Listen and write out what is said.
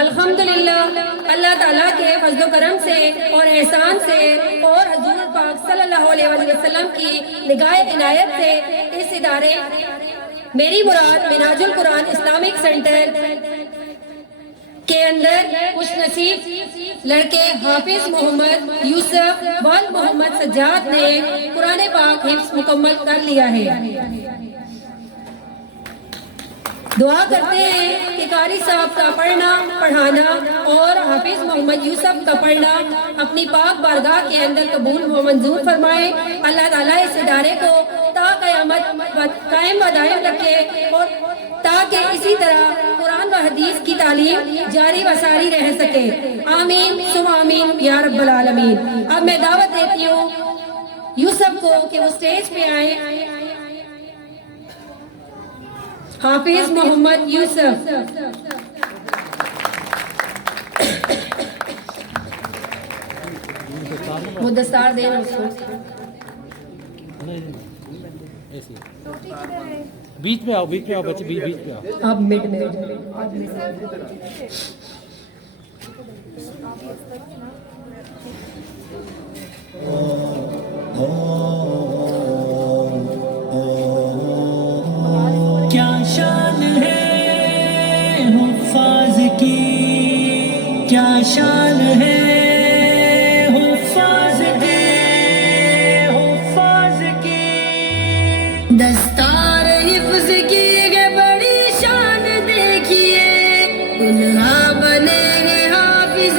الحمدللہ اللہ تعالیٰ کے فضل و کرم سے اور احسان سے اور حضور پاک صلی اللہ علیہ وسلم کی نگاہ عنایت سے اس ادارے میری مراد منہاج القرآن اسلامک سینٹر کے اندر خوش نصیب لڑکے حافظ محمد یوسف وال محمد سجاد نے قرآن پاک حفظ مکمل کر لیا ہے۔ دعا کرتے ہیں کہ قاری صاحب کا پڑھنا پڑھانا اور حافظ محمد یوسف کا پڑھنا اپنی پاک بارگاہ کے اندر قبول و منظور فرمائے۔ اللہ تعالیٰ اس ادارے کو تا قیامت قائم و دائم رکھے اور تاکہ اسی طرح قرآن و حدیث کی تعلیم جاری و ساری رہ سکے۔ آمین ثم آمین یا رب العالمین۔ اب میں دعوت دیتی ہوں یوسف کو کہ وہ سٹیج پہ آئیں۔ حافظ محمد یوسف۔ وہ دستار دے اس کو۔ بیچ میں آؤ بچے، بیچ میں آؤ۔ اب مڈ میں کیا شان ہے حفاظ کی، کیا شان ہے حفاظ کی، حفاظ کی دستار حفظ کی ہے بڑی شان دیکھیے، دلہا بنے ہیں حافظ